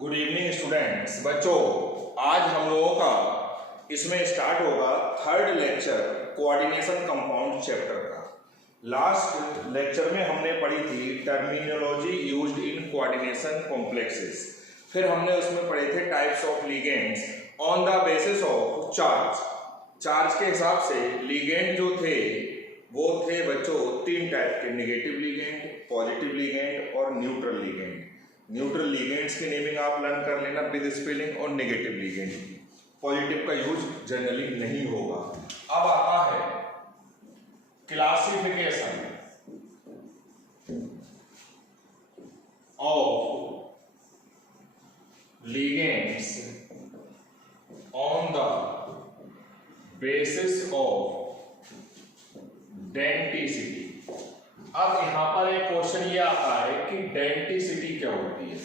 Good evening students. बच्चों, आज हम लोगों का इसमें स्टार्ट होगा third lecture coordination compound chapter का। लास्ट लेक्चर में हमने पढ़ी थी terminology used in coordination complexes. फिर हमने उसमें पढ़े थे types of ligands on the basis of charge. Charge के हिसाब से लिगेंड जो थे वो थे बच्चों तीन टाइप के, नेगेटिव लिगेंड, पॉजिटिव लिगेंड और न्यूट्रल लिगेंड। न्यूट्रल लिगेंड्स की नेमिंग आप लर्न कर लेना विद स्पेलिंग, और नेगेटिव लिगेंड की। पॉजिटिव का यूज जनरली नहीं होगा। अब आता है classification of ligands on the basis of denticity. अब यहां पर एक क्वेश्चन ये आता है कि डेंटिसिटी क्या होती है।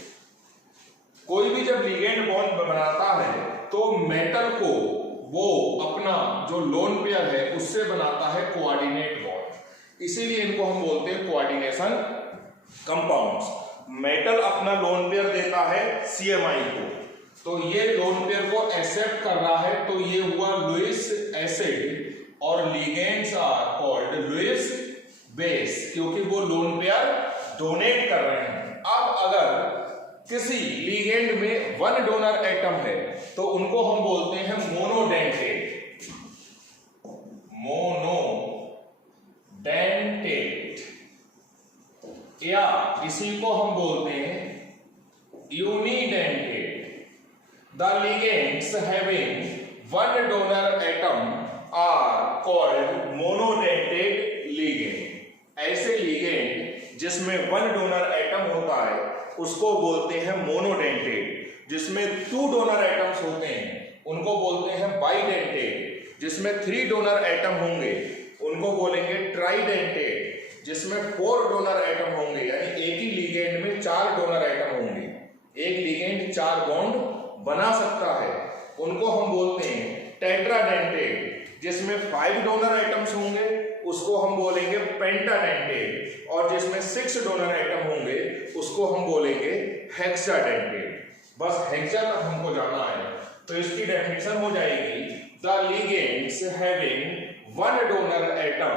कोई भी जब लिगेंड बॉन्ड बनाता है तो मेटल को वो अपना जो लोन पेयर है उससे बनाता है कोऑर्डिनेट बॉन्ड, इसीलिए इनको हम बोलते हैं कोऑर्डिनेशन कंपाउंड्स। मेटल अपना लोन पेयर देता है CMI को, तो ये लोन पेयर को एक्सेप्ट कर रहा है, तो ये हुआ लुईस एसिड, और ligands are called Lewis base, क्योंकि वो लोन पेयर डोनेट कर रहे हैं। अब अगर किसी लिगेंड में वन डोनर एटम है तो उनको हम बोलते हैं मोनोडेंटेट। या इसी को हम बोलते हैं unidentate. The ligands having one donor atom are called monodentate ligand. ऐसे लिगेंड जिसमें वन डोनर एटम होता है उसको बोलते हैं मोनोडेंटेट। जिसमें टू डोनर एटम्स होते हैं उनको बोलते हैं बाइडेंटेट। जिसमें थ्री डोनर एटम होंगे उनको बोलेंगे ट्राइडेंटेट। जिसमें फोर डोनर एटम होंगे, यानी एक ही लिगेंड में चार डोनर एटम होंगे, एक लिगेंड चार बॉन्ड बना सकता है, उनको हम बोलते हैं टेट्राडेंटेट। जिसमें फाइव डोनर एटम्स होंगे उसको हम बोलेंगे पेंटाडेंटेट, और जिसमें सिक्स डोनर एटम होंगे उसको हम बोलेंगे हेक्साडेंटेट। बस हेक्सा तक हमको जाना है, तो इसकी डेफिनेशन हो जाएगी the ligands having one donor atom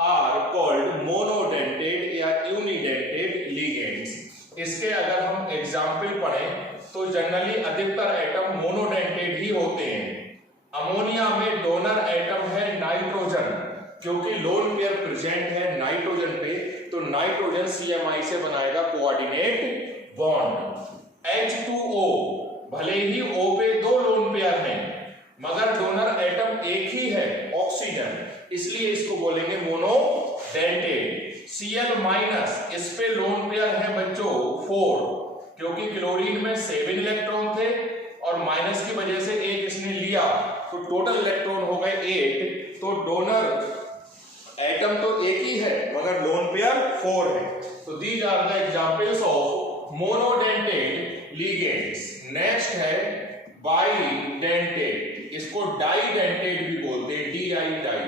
are called monodentate या यूनिडेंटेट लिगेंड्स। इसके अगर हम एग्जाम्पल पढ़ें तो जनरली अधिकतर एटम मोनोडेंटेट ही होते हैं। अमोनिया में डोनर एटम है नाइट्रोजन, क्योंकि लोन पेयर प्रेजेंट है नाइट्रोजन पे, तो नाइट्रोजन CMI से बनाएगा कोऑर्डिनेट बॉन्ड। H2O, भले ही O पे दो लोन पेयर हैं मगर डोनर एटम एक ही है, ऑक्सीजन, इसलिए इसको बोलेंगे मोनोडेंटेट। Cl-, इस पे लोन पेयर है बच्चों 4, क्योंकि क्लोरीन में 7 इलेक्ट्रॉन थे और माइनस की वजह से एक इसने लिया, तो टोटल इलेक्ट्रॉन हो गए 8। तो डोनर एटम तो एक ही है मगर लोन पेयर 4 है। तो these are the examples of monodentate ligands. Next है बाइडेंटेट, इसको डाइडेंटेट भी बोलते हैं, डाई।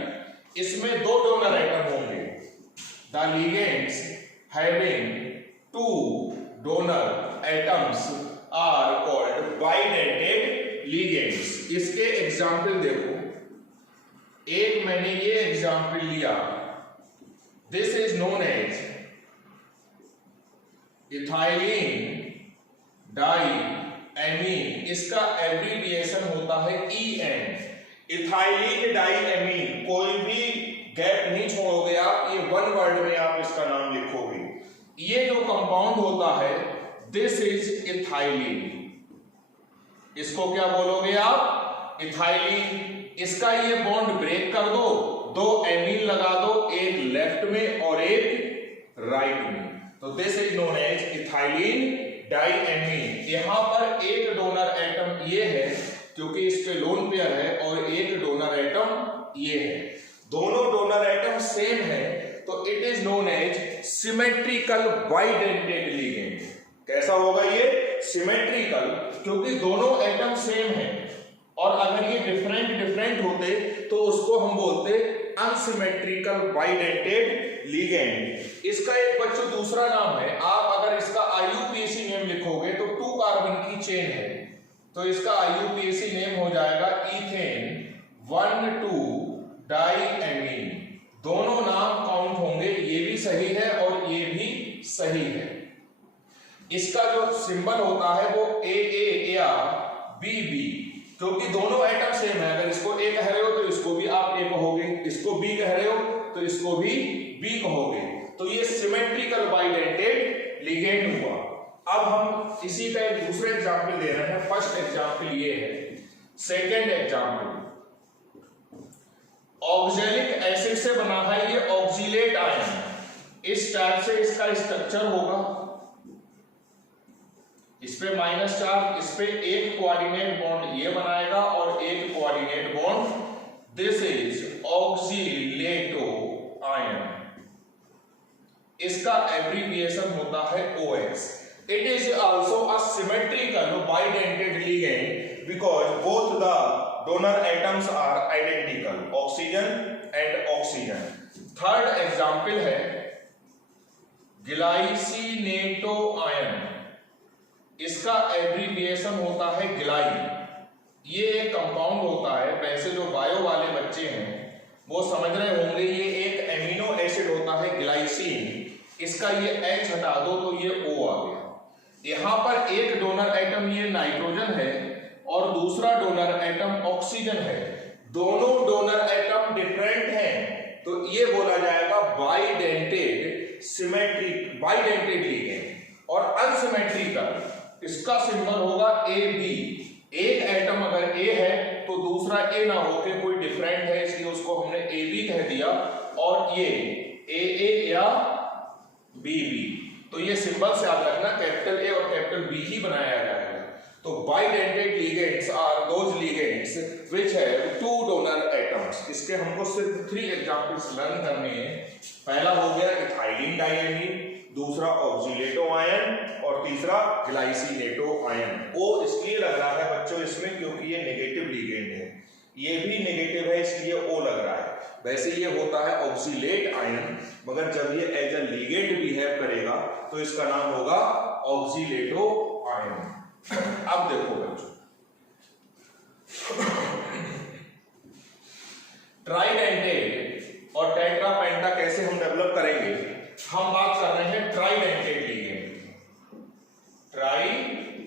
इसमें दो डोनर एटम होंगे। The ligands having two donor atoms are called bidentate ligands. इसके एग्जाम्पल देखो, एक मैंने ये एग्जाम्पल लिया, this is known as ethylene diamine. इसका एब्रीविएशन होता है EN। इथाइलिन डाइएमीन, कोई भी गैप नहीं छोड़ोगे आप, ये वन वर्ड में आप इसका नाम लिखोगे। ये जो कंपाउंड होता है दिस इज इथाइलिन, इसको क्या बोलोगे आप? इथाइलिन। इसका ये बॉन्ड ब्रेक कर दो, दो एमीन लगा दो, एक लेफ्ट में और एक राइट में, तो this is known as ethylene diamine. यहां पर एक डोनर एटम ये है क्योंकि इस पे लोन पेयर है, और एक डोनर एटम ये है। दोनों डोनर एटम सेम है तो it is known as symmetrical bidentate ligand. कैसा होगा ये? सिमेट्रिकल, क्योंकि दोनों एटम सेम है, और अगर ये डिफरेंट होते तो उसको हम बोलते अनसिमेट्रिकल बाइडेंटेट लिगेंड। इसका एक बच्चों दूसरा नाम है, आप अगर इसका IUPAC नेम लिखोगे तो 2 कार्बन की चेन है तो इसका IUPAC नेम हो जाएगा इथेन 1,2-डाइएमीन। दोनों नाम काउंट होंगे, ये भी सही है और ये भी सही है। इसका जो सिंबल होता है वो AA या BB, क्योंकि दोनों एटम सेम है। अगर इसको A कह रहे हो तो इसको भी आप A कहोगे, इसको B कह रहे हो तो इसको भी B कहोगे। तो ये सिमेट्रिकल बाइडेंटेड लिगेंड हुआ। अब हम इसी का एक दूसरे एग्जांपल दे रहे हैं। फर्स्ट एग्जांपल ये है। सेकंड एग्जांपल, ऑक्जेलिक एसिड से बना है ये ऑक्जिलेट आयन। इस टाइप से इसका स्ट्रक्चर होगा, इस पे माइनस चार्ज, इस पे एक कोऑर्डिनेट बॉन्ड ये बनाएगा और एक coordinate bond, this is oxalato ion. इसका एब्रिविएशन होता है OX। It is also a symmetrical bidentate ligand because both the donor atoms are identical, oxygen and oxygen. Third example है ग्लाइसिनेटो आयन। इसका abbreviation होता है ग्लाई। ये एक कंपाउंड होता है। वैसे जो बायो वाले बच्चे हैं वो समझ रहे होंगे, ये एक एमिनो एसिड होता है ग्लाइसिन। इसका ये H हटा दो तो ये O आ गया। यहां पर एक डोनर एटम ये नाइट्रोजन है और दूसरा डोनर एटम ऑक्सीजन है। दोनों डोनर एटम डिफरेंट हैं तो ये बोला जाएगा बाइडेंटेड लिगेंड। और अनसिमेट्रिकल, इसका सिंबल होगा AB। एक एटम अगर A है तो दूसरा A ना होके कोई डिफरेंट है, इसलिए उसको हमने AB कह दिया। और ये AA या BB। तो ये सिंबल से याद रखना, कैपिटल A और कैपिटल B ही बनाया जाएगा। तो bidentate ligands are those ligands which have two donor atoms. इसके हमको सिर्फ 3 एग्जांपल्स लर्न करने हैं। पहला हो गया इथाइलिन डाइएमीन, दूसरा ऑक्जिलेटो आयन और तीसरा ग्लाइसिनेटो आयन। O इसलिए लग रहा है बच्चों इसमें क्योंकि ये नेगेटिव लिगेंड है, ये भी नेगेटिव है इसलिए O लग रहा है। वैसे ये होता है ऑक्जिलेट आयन, मगर जब ये एज अ लिगेंड बिहेव करेगा तो इसका नाम होगा ऑक्जिलेटो आयन। अब देखो बच्चों, ट्राइडेंटेट और टेट्रा पेंटा कैसे हम डेवलप करेंगे। हम बात कर रहे हैं ट्राइडेंटेट लिगेंड। ट्राइडेंटेट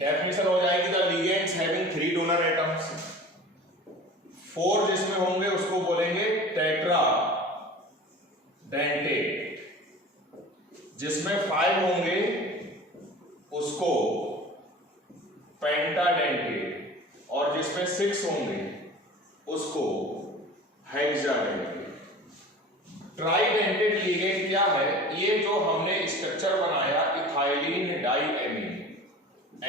डेफिनेशन हो जाएगी the ligands having 3 donor atoms. 4 जिसमें होंगे उसको बोलेंगे टेट्रा डेंटेट, जिसमें 5 होंगे उसको पेंटाडेंटेट और जिसमें 6 होंगे उसको हेक्साडेंटेट। ट्राइडेंटेट लिगेंड क्या है? ये जो हमने स्ट्रक्चर बनाया ethylene diamine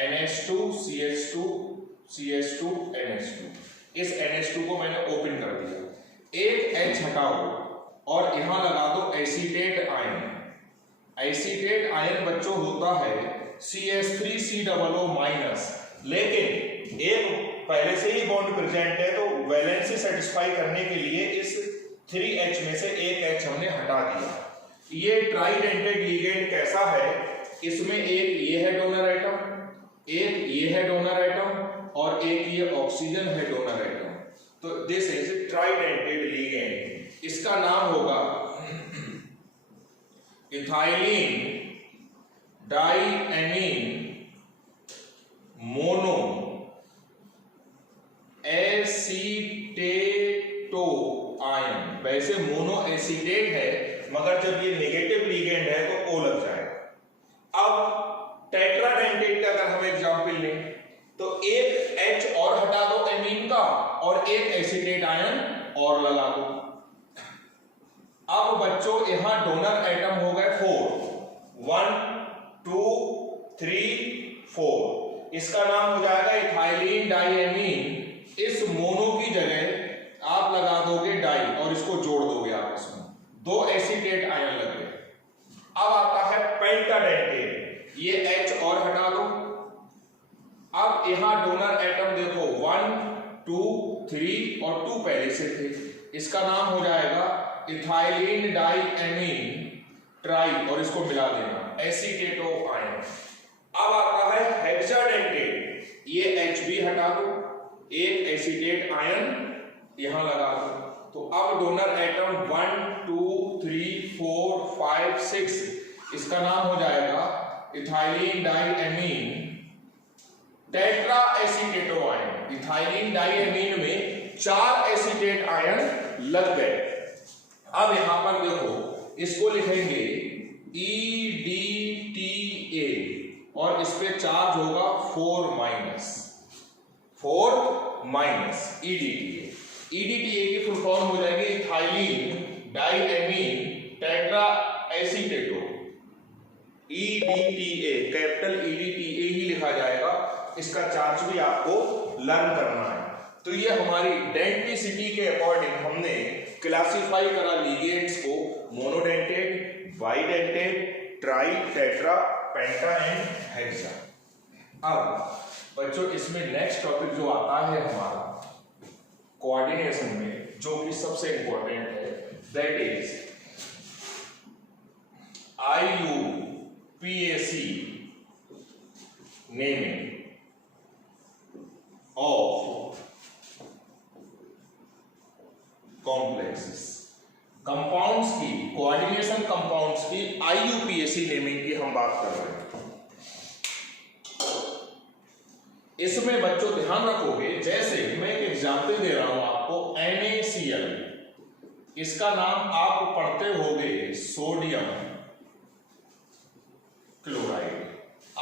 NH2 CH2 CH2 NH2, इस NH2 को मैंने ओपन कर दिया। एक H हटाओ और यहां लगा दो एसीटेट आयन। एसीटेट आयन बच्चों होता है CH3COO-, लेकिन एक पहले से ही बॉन्ड प्रेजेंट है तो वैलेंसी सेटिस्फाई करने के लिए इस 3H में से एक H हमने हटा दिया। ये ट्राइडेंटेट लिगेंड कैसा है? इसमें एक ये है डोनर एटम, एक ये है डोनर एटम और एक ये ऑक्सीजन है डोनर एटम। तो दिस इज ट्राइडेंटेट लिगेंड। इसका नाम होगा इथाइलिन डाइएमीन मोनो एसीटेटो आयन। वैसे मोनो एसीटेट है मगर जब ये नेगेटिव लिगेंड है तो O लग जाएगा। अब टेट्राडेंटेट का अगर हम एग्जांपल लें तो एक H और हटा दो एमीन का और एक एसीटेट आयन और लगा दो। अब बच्चों यहां डोनर एटम हो गए 4, 1 2 3 4। इसका नाम हो जाएगा इथाइलिन डाइएमीन। इस मोनो की जगह आप लगा दोगे डाई और इसको जोड़ दोगे आपस में, 2 एसीटेट आयन लग गए। अब आता है पेंटाडेंटेट, ये H और हटा दो। अब यहां डोनर एटम देखो 1 2 3 और 2 पहले से थे। इसका नाम हो जाएगा इथाइलिन डाइएमीन ट्राई और इसको मिला देना एसीटेटो आयन। अब एक एसीटेट आयन यहां लगा दो। तो अब डोनर एटम 1 2 3 4 5 6, इसका नाम हो जाएगा ethylene diamine tetra acetato ion. Ethylene diamine में 4 एसीटेट आयन लग गए। अब यहां पर देखो, इसको लिखेंगे EDTA और इस पे चार्ज होगा 4 माइनस EDTA। EDTA की फुल फॉर्म हो जाएगी ethylene diamine tetra acetato. EDTA, capital EDTA ही लिखा जाएगा। इसका चार्ज भी आपको लर्न करना है। तो ये हमारी डेंटिसिटी के अकॉर्डिंग हमने क्लासिफाई करा लिगेंड्स को monodentate, bidentate, try, tetra, penta and hexa. अब बच्चों इसमें नेक्स्ट टॉपिक जो आता है हमारा कोऑर्डिनेशन में, जो कि सबसे इंपॉर्टेंट है, that is IUPAC naming of complexes. Compounds की, कोऑर्डिनेशन कंपाउंड्स की IUPAC नेमिंग की हम बात कर रहे हैं। इसमें बच्चों ध्यान रखोगे, जैसे मैं एक एग्जाम्पल दे रहा हूं आपको, NaCl, इसका नाम आप पढ़ते होगे सोडियम क्लोराइड।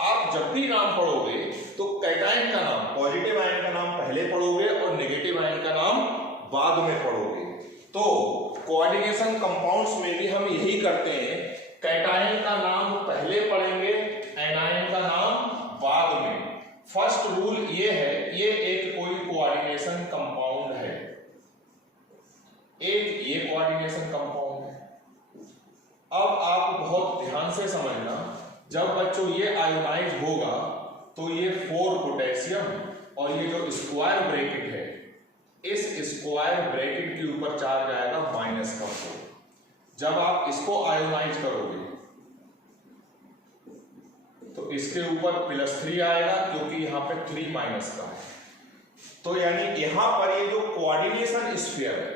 आप जब भी नाम पढ़ोगे तो कैटायन का नाम, पॉजिटिव आयन का नाम पहले पढ़ोगे और नेगेटिव आयन का नाम बाद में पढ़ोगे। तो कोऑर्डिनेशन कंपाउंड्स में भी हम यही करते हैं, कैटायन का नाम पहले पढ़ेंगे, एनायन का नाम बाद में। फर्स्ट रूल ये है, ये एक कोई कोऑर्डिनेशन कंपाउंड है, एक ये कोऑर्डिनेशन कंपाउंड है। अब आप बहुत ध्यान से समझना, जब बच्चों ये आयोनाइज होगा तो ये 4 पोटेशियम और ये जो स्क्वायर ब्रैकेट है, इस स्क्वायर ब्रैकेट के ऊपर चार्ज आएगा -4। जब आप इसको आयोनाइज करोगे तो इसके ऊपर +3 आएगा, क्योंकि यहां पे 3 माइनस का है। तो यानी यहां पर ये जो कोऑर्डिनेशन स्फीयर है,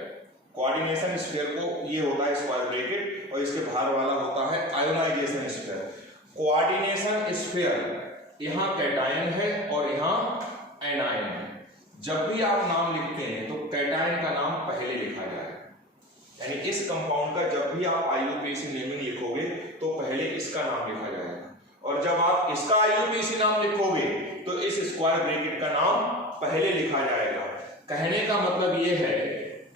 कोऑर्डिनेशन स्फीयर को ये होता है स्क्वायर ब्रैकेट और इसके बाहर वाला होता है आयोनाइजेशन स्फीयर। कोऑर्डिनेशन स्फीयर यहां कैटायन है और यहां एनायन है। जब भी आप नाम लिखते हैं तो कैटायन का नाम पहले लिखा जाए, यानी इस कंपाउंड का जब भी आप IUPAC नेमिंग लिखोगे तो पहले इसका नाम लिखा जाएगा, और जब आप इसका IUPAC नाम लिखोगे तो इस स्क्वायर ब्रैकेट का नाम पहले लिखा जाएगा। कहने का मतलब ये है,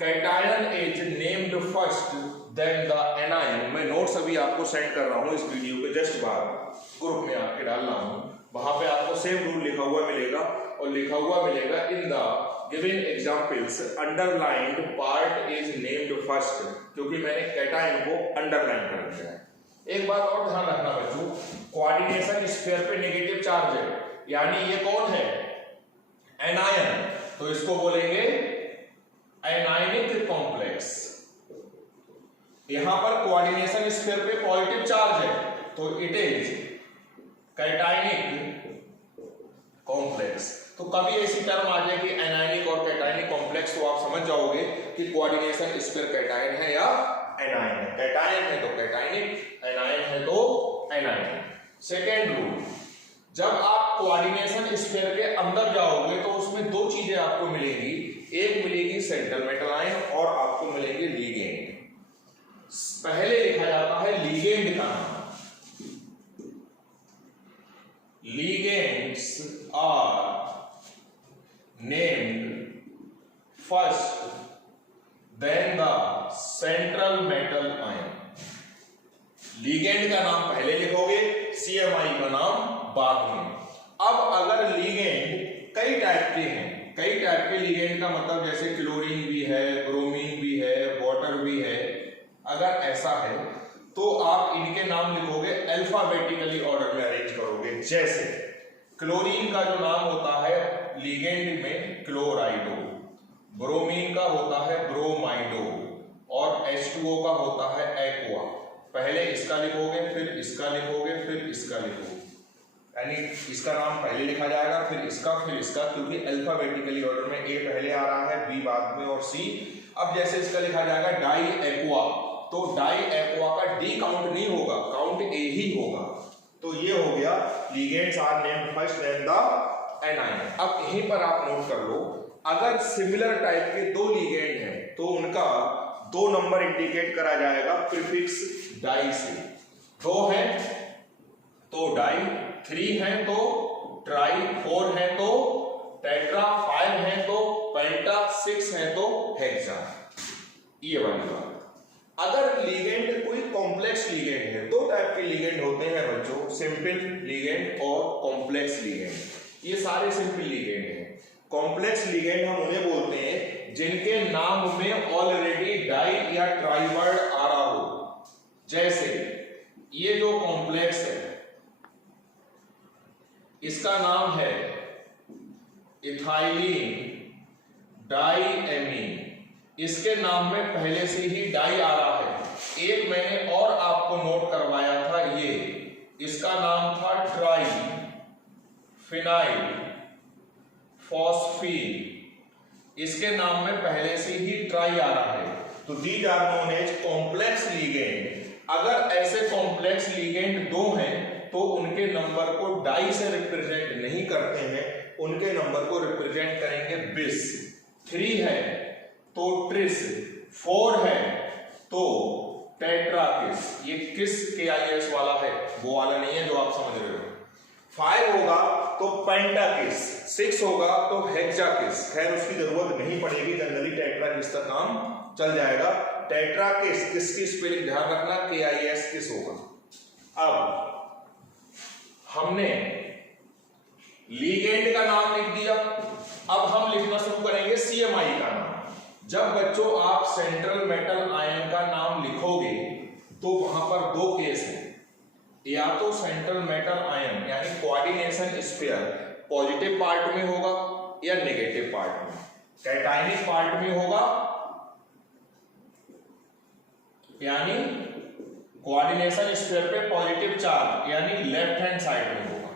cation is named first then the anion. मैं नोट्स अभी आपको सेंड कर रहा हूं इस वीडियो के जस्ट बाद, ग्रुप में आपके डाल रहा हूं, वहां पे आपको सेम रूल लिखा हुआ मिलेगा, और लिखा हुआ मिलेगा in the given examples underlined part is named first, क्योंकि मैंने कैटायन को अंडरलाइन कर दिया है। एक बात और ध्यान रखना बच्चों, कोऑर्डिनेशन स्फीयर पे नेगेटिव चार्ज है, यानी ये कौन है, एनायन, तो इसको बोलेंगे एनायनिक कॉम्प्लेक्स। यहां पर कोऑर्डिनेशन स्फीयर पे पॉजिटिव चार्ज है तो इट इज कैटायनिक कॉम्प्लेक्स। तो कभी ऐसी टर्म आ जाएगी एनायनिक और कैटायनिक कॉम्प्लेक्स, तो आप समझ जाओगे कि कोऑर्डिनेशन स्फीयर कैटायन है या एनायन है। कैटायन है तो कैटायनिक, एनायन है तो एनायनिक। सेकेंड रूल, जब आप कोऑर्डिनेशन स्फीयर के अंदर जाओगे तो उसमें 2 चीजें आपको मिलेंगी, एक मिलेगी सेंट्रल मेटल आयन और आपको मिलेंगे लिगेंड। पहले लिखा जाता है लिगेंड का नाम। Ligands are named first then the central metal ion. Ligand का नाम पहले लिखोगे, CMI का नाम बाद में। अब अगर लिगेंड कई टाइप के हैं, कई टाइप के लिगेंड का मतलब जैसे क्लोरीन भी है, ब्रोमीन भी है, वाटर भी है, अगर ऐसा है तो आप इनके नाम लिखोगे अल्फाबेटिकली ऑर्डर में अरेंज करोगे। जैसे क्लोरीन का जो नाम होता है लिगेंड में क्लोराइडो, ब्रोमीन का होता है ब्रोमाइडो और H2O का होता है एक्वा। पहले इसका लिखोगे, फिर इसका लिखोगे, फिर इसका लिखोगे, यानी यानी इसका नाम पहले लिखा जाएगा, फिर इसका, क्योंकि अल्फाबेटिकली ऑर्डर में ए पहले आ रहा है, बी बाद में और सी। अब जैसे इसका लिखा जाएगा डाई एक्वा, तो डाई एक्वा का डी काउंट नहीं होगा, काउंट ए ही होगा। तो ये हो गया ligands are named first then the anion. अब यहीं पर आप नोट कर लो, अगर सिमिलर टाइप के दो लिगेंड हैं तो उनका 2 नंबर इंडिकेट करा जाएगा प्रीफिक्स डाई से। 2 है तो डाई, 3 है तो ट्राई, 4 है तो टेट्रा, 5 है तो पेंटा, 6 है तो हेक्सा। ये वाली बात। अगर लिगेंड कोई कॉम्प्लेक्स लिगेंड है, 2 टाइप के लिगेंड होते हैं बच्चों, सिंपल लिगेंड और कॉम्प्लेक्स लिगेंड। ये सारे सिंपल लिगेंड हैं। कॉम्प्लेक्स लिगेंड हम उन्हें बोलते हैं जिनके नाम में ऑलरेडी डाई या ट्राई वर्ड आ रहा हो। जैसे ये जो कॉम्प्लेक्स है इसका नाम है इथाइलिन डाईएमीन, इसके नाम में पहले से ही डाई आ रहा है। एक मैंने और आपको नोट करवाया था, ये इसका नाम था ट्राई फिनाइल फॉस्फीन, इसके नाम में पहले से ही ट्राई आ रहा है। तो these are known as complex ligand. अगर ऐसे कॉम्प्लेक्स लिगेंड 2 हैं तो उनके नंबर को डाई से रिप्रेजेंट नहीं करते हैं, उनके नंबर को रिप्रेजेंट करेंगे बिस। 3 है तो ट्रिस, 4 है तो टेट्राकिस। ये किस के आईएस वाला है, वो वाला नहीं है जो आप समझ रहे हो। 5 होगा तो पेंटाकिस, 6 होगा तो हेक्साकिस। खैर उसकी जरूरत नहीं पड़ेगी, जनरली टेट्राकिस का काम चल जाएगा। टेट्राकिस, किसकी स्पेलिंग ध्यान रखना, KIS किस होगा। अब हमने लीगेंड का नाम लिख दिया, अब हम लिखना शुरू करेंगे CMI का नाम। जब बच्चों आप सेंट्रल मेटल आयन का नाम लिखोगे तो वहां पर 2 केस हैं, या तो सेंट्रल मेटल आयन यानी कोऑर्डिनेशन स्फीयर पॉजिटिव पार्ट में होगा या नेगेटिव पार्ट में। कैटायनिक पार्ट में होगा यानी कोऑर्डिनेशन स्फीयर पे पॉजिटिव चार्ज यानी लेफ्ट हैंड साइड में होगा,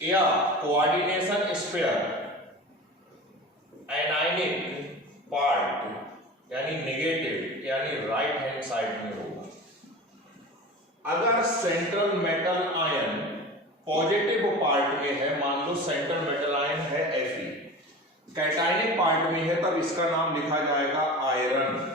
या कोऑर्डिनेशन स्फीयर एनायनिक पार्ट यानी नेगेटिव यानी राइट हैंड साइड में होगा। अगर central metal ion positive part में है, मान लो सेंट्रल मेटल आयन है Fe, कैटायनिक पार्ट में है, तब इसका नाम लिखा जाएगा आयरन।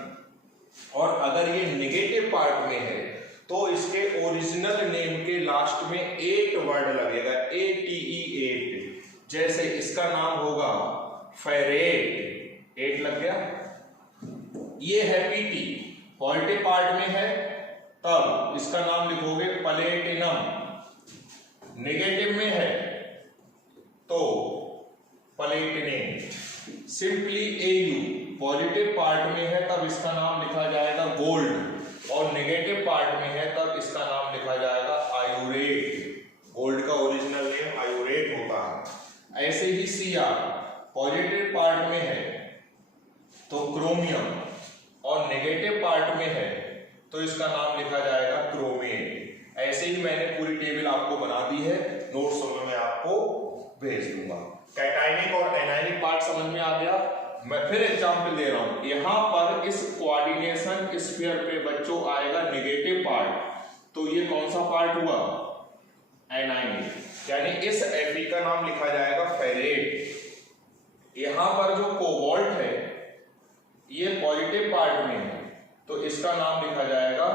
और अगर ये नेगेटिव पार्ट में है तो इसके ओरिजिनल नेम के लास्ट में 8 वर्ड लगेगा, ATE8। जैसे इसका नाम होगा फेरेट, 8 लग गया। ये है Pt, पॉजिटिव पार्ट में है, तब इसका नाम लिखोगे प्लेटिनम। नेगेटिव में है तो Palatinate. Simply Au, positive part में है तब इसका नाम लिखा जाएगा गोल्ड, और नेगेटिव पार्ट में है तब इसका नाम लिखा जाएगा आयुरेट। गोल्ड का ओरिजिनल नेम आयुरेट होता है। ऐसे ही Cr, पॉजिटिव पार्ट में है तो क्रोमियम, और नेगेटिव पार्ट में है तो इसका नाम लिखा जाएगा क्रोमेट। ऐसे ही मैंने पूरी टेबल आपको बना दी है, नोट्स में मैं आपको भेज दूंगा। कैटायनिक और एनायनिक पार्ट समझ में आ गया। मैं फिर एग्जांपल दे रहा हूं, यहां पर इस कोऑर्डिनेशन स्फीयर पे बच्चों आएगा नेगेटिव पार्ट, तो ये कौन सा पार्ट हुआ, एनायनिक, यानी इस Fe का नाम लिखा जाएगा फेरेट। यहां पर जो कोबाल्ट है ये पॉजिटिव पार्ट में है तो इसका नाम लिखा जाएगा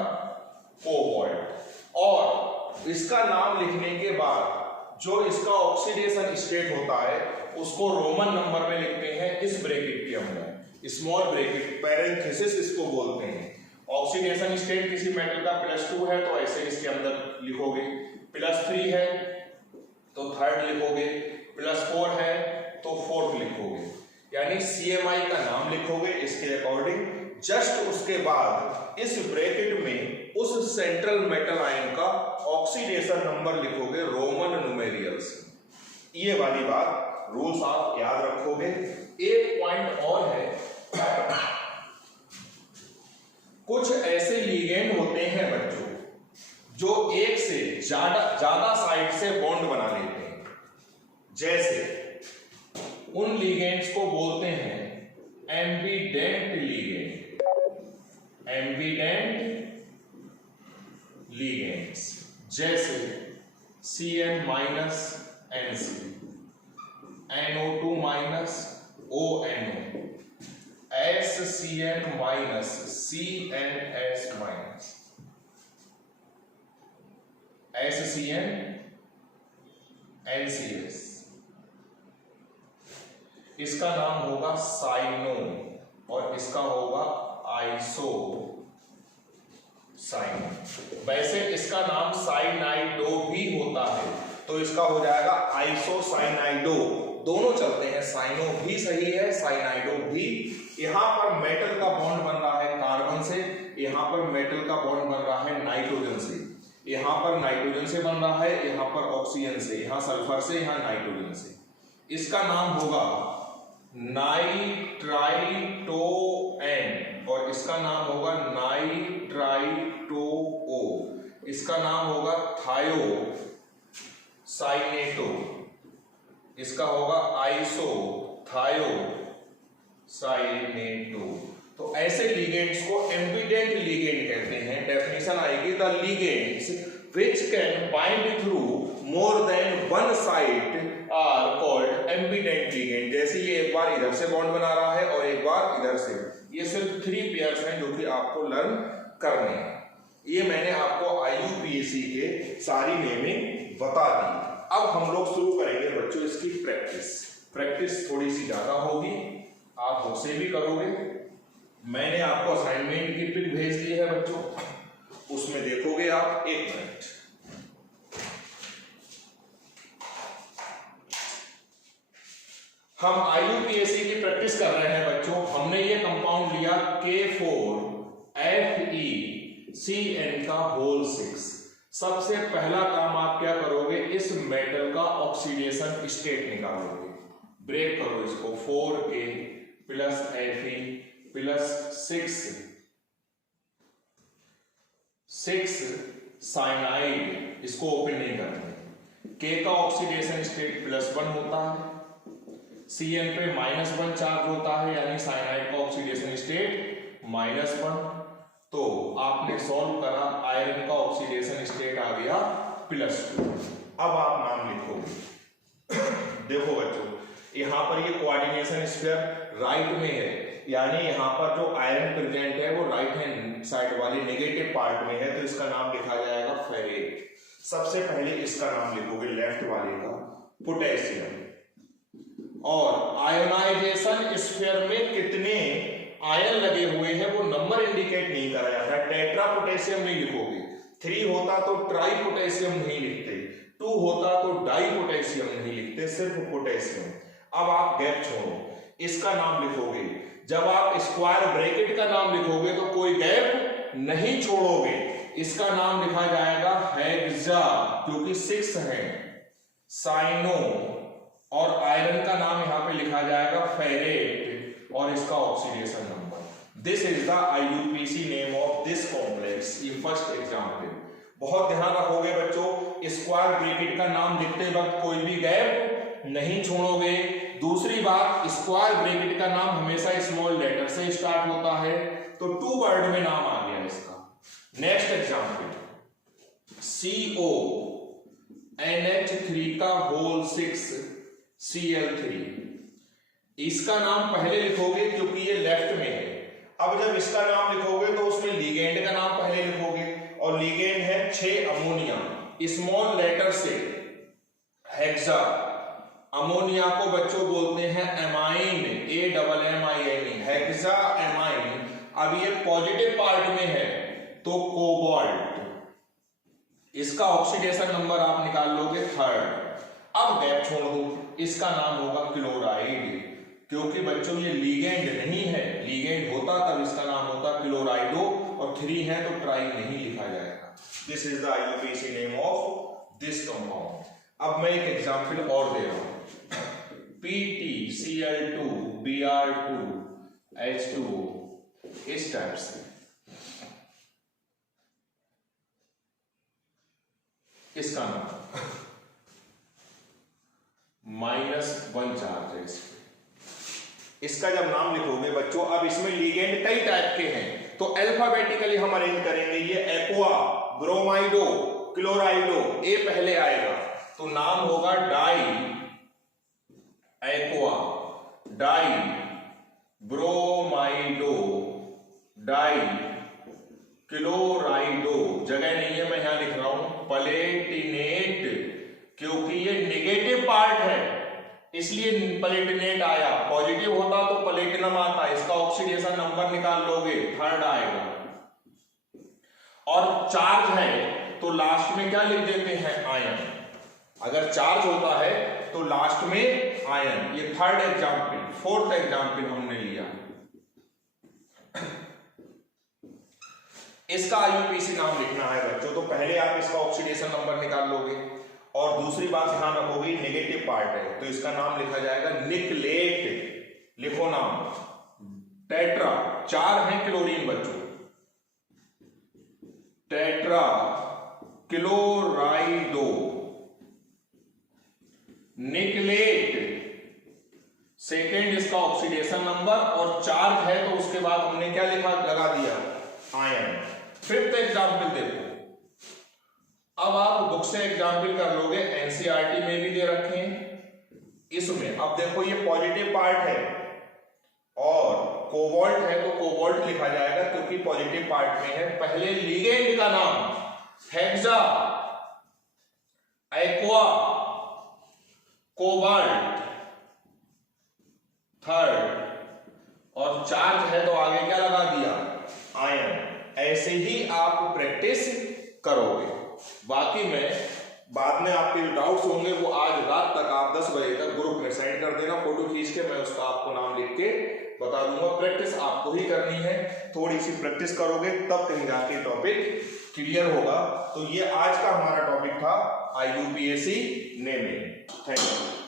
कोबाल्ट। और इसका नाम लिखने के बाद जो इसका ऑक्सीडेशन स्टेट होता है उसको रोमन नंबर में लिखते हैं इस ब्रैकेट के अंदर, स्मॉल ब्रैकेट, पैरेंथेसिस इसको बोलते हैं। ऑक्सीडेशन स्टेट किसी मेटल का +2 है तो ऐसे इसके अंदर लिखोगे, +3 है तो 3rd लिखोगे, +4 है तो 4th लिखोगे, यानी CMI का नाम लिखोगे इसके अकॉर्डिंग। जस्ट उसके बाद इस ब्रैकेट में उस सेंट्रल मेटल आयन का ऑक्सीडेशन नंबर लिखोगे रोमन न्यूमेरियल्स। ये वाली बात रूल्स आप याद रखोगे। एक पॉइंट और है, कुछ ऐसे लिगेंड होते हैं बच्चों जो एक से ज्यादा साइड से बॉन्ड बना लेते हैं। जैसे उन लिगेंड्स को बोलते हैं एम्बिडेंट लिगेंड, एम्बिडेंट लिगेंड्स, जैसे Cn minus NC, NO2 minus ONO, SCN minus CNS minus, SCN NCS। इसका नाम होगा साइनो और इसका होगा आइसो साइनो। वैसे इसका नाम साइनाइडो भी होता है, तो इसका हो जाएगा आइसोसाइनाइडो। दोनों चलते हैं, साइनो भी सही है, साइनाइडो भी। यहां पर मेटल का बॉन्ड बन रहा है कार्बन से, यहां पर मेटल का बॉन्ड बन रहा है नाइट्रोजन से, यहां पर नाइट्रोजन से बन रहा है, यहां पर ऑक्सीजन से, यहां सल्फर से, यहां नाइट्रोजन से। इसका नाम होगा नाइट्राइटोएन और इसका नाम होगा नाइट्राइटोओ। इसका नाम होगा थायोसाइनेटो, इसका होगा आइसोथायोसाइनेटो। तो ऐसे लिगेंड्स को एम्बिडेंट लिगेंड कहते हैं। डेफिनेशन आएगी, the ligands which can bind through more than one site are called ambident ligand। जैसे ये एक बार इधर से बॉन्ड बना रहा है और एक बार इधर से, ये सिर्फ 3 पेयर्स हैं जो कि आपको लर्न करने हैं। ये मैंने आपको IUPAC के सारी नेमिंग बता दी। अब हम लोग शुरू करेंगे बच्चों इसकी प्रैक्टिस थोड़ी सी ज्यादा होगी, आप मुझसे भी करोगे। मैंने आपको असाइनमेंट की पिक भेज दी है बच्चों, उसमें देखोगे आप। 1 मिनट, हम IUPAC की प्रैक्टिस कर रहे हैं बच्चों। हमने ये कंपाउंड लिया K4FeCN का होल 6। सबसे पहला काम आप क्या करोगे, इस मेटल का ऑक्सीडेशन स्टेट निकालोगे। ब्रेक करो इसको, 4K plus Fe plus 6 cyanide, इसको ओपन नहीं करते। K का ऑक्सीडेशन स्टेट +1 होता है, Cn पे -1 चार्ज होता है, यानी साइनाइड का ऑक्सीडेशन स्टेट -1। तो आपने सॉल्व करा, आयरन का ऑक्सीडेशन स्टेट आ गया +2। अब आप नाम लिखोगे। देखो बच्चों, यहां पर ये कोऑर्डिनेशन स्फीयर राइट में है, यानी यहां पर जो आयरन प्रेजेंट है वो राइट हैंड साइड वाले नेगेटिव पार्ट में है, तो इसका नाम लिखा जाएगा फेरेट। सबसे पहले इसका नाम लिखोगे लेफ्ट वाले का, पोटेशियम। और आयोनाइजेशन स्फीयर में कितने आयन लगे हुए हैं वो नंबर इंडिकेट नहीं करा जाता। टेट्रा पोटेशियम नहीं लिखोगे, 3 होता तो ट्राई पोटेशियम नहीं लिखते, 2 होता तो डाई पोटेशियम नहीं लिखते, सिर्फ पोटेशियम। अब आप गैप छोड़ो, इसका नाम लिखोगे। जब आप स्क्वायर ब्रैकेट का नाम लिखोगे तो कोई गैप नहीं छोड़ोगे, इसका नाम लिखा जाएगा हेक्सा, क्योंकि 6 है। साइनो, और आयरन का नाम यहां पे लिखा जाएगा फेरेट, और इसका oxidation number. This is the IUPAC name of this complex. ये फर्स्ट एग्जांपल। बहुत ध्यान रखोगे बच्चों, स्क्वायर ब्रैकेट का नाम लिखते वक्त कोई भी गैप नहीं छोड़ोगे। दूसरी बात, स्क्वायर ब्रैकेट का नाम हमेशा स्मॉल लेटर से स्टार्ट होता है, तो 2 वर्ड में नाम आ गया इसका। नेक्स्ट एग्जांपल, CONH3 का होल 6 Cl3। इसका नाम पहले लिखोगे क्योंकि ये लेफ्ट में है। अब जब इसका नाम लिखोगे तो उसमें लिगेंड का नाम पहले लिखोगे, और लिगेंड है 6 अमोनिया, स्मॉल लेटर से हेक्सा। अमोनिया को बच्चों बोलते हैं एमाइन, AMMINE, हेक्सा एमाइन। अब ये पॉजिटिव पार्ट में है तो कोबाल्ट, इसका ऑक्सीडेशन नंबर आप निकाल लोगे 3rd। अब गैप छोड़ दो, इसका नाम होगा क्लोराइड, क्योंकि बच्चों ये लीगेंड नहीं है। लीगेंड होता तब इसका नाम होता क्लोराइडो, और 3 है तो ट्राई नहीं लिखा जाएगा। This is the IUPAC name of this compound. अब मैं एक एग्जांपल और दे रहा हूं, PtCl2Br2H2O, इस टाइप से। इसका नाम -1 चार्ज है इस पे। इसका जब नाम लिखोगे बच्चों, अब इसमें लिगेंड कई टाइप के हैं, तो अल्फाबेटिकली हम अरेंज करेंगे। ये एक्वा, ब्रोमाइडो, क्लोराइडो, ए पहले आएगा, तो नाम होगा डाई एक्वा, डाई ब्रोमाइडो, डाई क्लोराइडो, जगह नहीं है मैं यहां लिख रहा हूं प्लेटिनेट, क्योंकि ये नेगेटिव पार्ट है इसलिए प्लेटिनेट आया। पॉजिटिव होता तो प्लेटिनम आता, इसका ऑक्सीडेशन नंबर निकाल लोगे, 3rd आएगा। और चार्ज है तो लास्ट में क्या लिख देते हैं, आयन। अगर चार्ज होता है तो लास्ट में आयन। ये 3rd एग्जाम्पल। 4th एग्जाम्पल हमने लिया, इसका आईयूपीएसी नाम लिखना है बच्चों, तो पहले आप इसका ऑक्सीडेशन नंबर निकाल लोगे, और दूसरी बात ध्यान रखोगे नेगेटिव पार्ट है तो इसका नाम लिखा जाएगा निकलेट। लिखो नाम, टेट्रा, 4 है क्लोरीन बच्चों, टेट्रा क्लोराइडो, निकलेट। सेकेंड इसका ऑक्सीडेशन नंबर, और चार्ज है तो उसके बाद हमने क्या लिखा, लगा दिया आयन। 5th एग्जाम्पल देखो, अब आप बुक से एग्जाम्पल कर लोगे, एनसीईआरटी में भी दे रखे हैं इसमें। अब देखो ये पॉजिटिव पार्ट है और कोबाल्ट है तो कोबाल्ट लिखा जाएगा क्योंकि पॉजिटिव पार्ट में है। पहले लिगेंड का नाम हेक्सा, एक्वा, कोबाल्ट, 3rd, और चार्ज है तो आगे क्या लगा दिया, आयन। ऐसे ही आप प्रैक्टिस करोगे। बाकी में बाद में आपके जो डाउट्स होंगे वो आज रात तक आप 10 बजे तक ग्रुप में सेंड कर देना, फोटो खींच के मैं उसका आपको नाम लिख के बता दूंगा। प्रैक्टिस आपको ही करनी है, थोड़ी सी प्रैक्टिस करोगे तब कहीं जाके टॉपिक क्लियर होगा। तो ये आज का हमारा टॉपिक था आईयूपीएसी नेमिंग। Thank you.